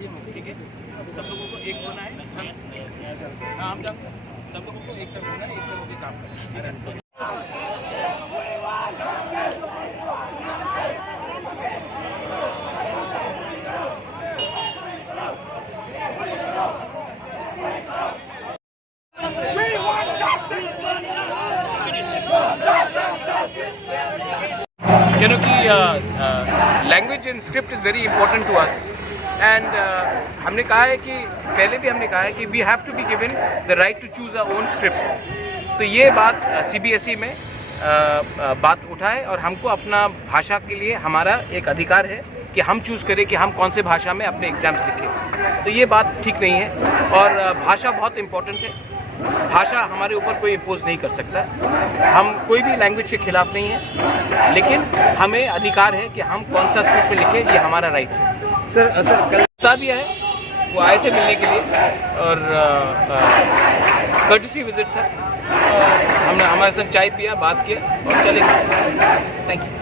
ठीक है, सब लोगों को एक होना है। हाँ, हम जानते हैं, सब लोगों को एक साथ होना है, एक साथ होकर काम करना है, ठीक है। You know कि language and script is very important to us and हमने कहा है कि पहले भी हमने कहा है कि we have to be given the right to choose our own script। तो ये बात CBSE में बात उठाए और हमको अपना भाषा के लिए हमारा एक अधिकार है कि हम चूज़ करें कि हम कौन से भाषा में अपने एग्ज़ाम्स लिखें। तो ये बात ठीक नहीं है और भाषा बहुत इम्पोर्टेंट है। भाषा हमारे ऊपर कोई इम्पोज नहीं कर सकता। हम कोई भी लैंग्वेज के खिलाफ नहीं है, लेकिन हमें अधिकार है कि हम कौन सा स्क्रिप्ट लिखें, ये हमारा राइट है। सर कल बता दिया है, वो आए थे मिलने के लिए और कर्टसी विजिट था। हमने हमारे साथ चाय पिया, बात किया और चले गए। Thank you.